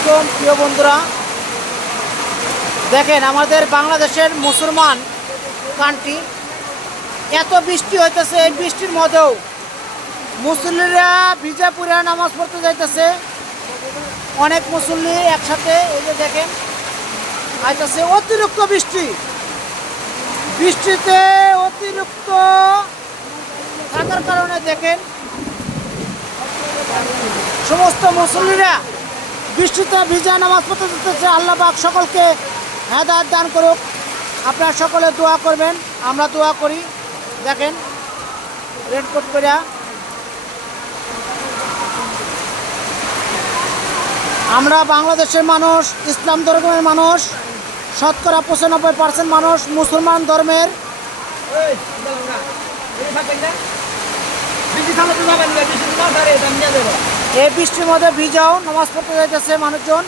আলাইকুম প্রিয় বন্ধুরা, দেখেন আমাদের বাংলাদেশের মুসলমান কান্ট্রি এত বৃষ্টি হইতেছে। এই বৃষ্টির মধ্যেও মুসল্লিরা ভিজা পুরা নামাজ পড়তে যাইতেছে। অনেক মুসল্লি একসাথে এই যে দেখেন আইতেছে। অতিরিক্ত বৃষ্টিতে অতিরিক্ত থাকার কারণে দেখেন সমস্ত মুসল্লিরা বৃষ্টিতে ভিজা নামাজ পড়তে যেতেছে। আল্লাহ পাক সকলকে হেদায়েত দান করুক। আপনারা সকলে দোয়া করবেন, আমরা দোয়া করি। দেখেন রেনকোট করে আমরা বাংলাদেশের মানুষ, ইসলাম ধর্মের মানুষ, শতকরা 95% মানুষ মুসলমান ধর্মের। এই বৃষ্টির মধ্যে ভিজাও নামাজ পড়তে যাইতেছে মানুষজন।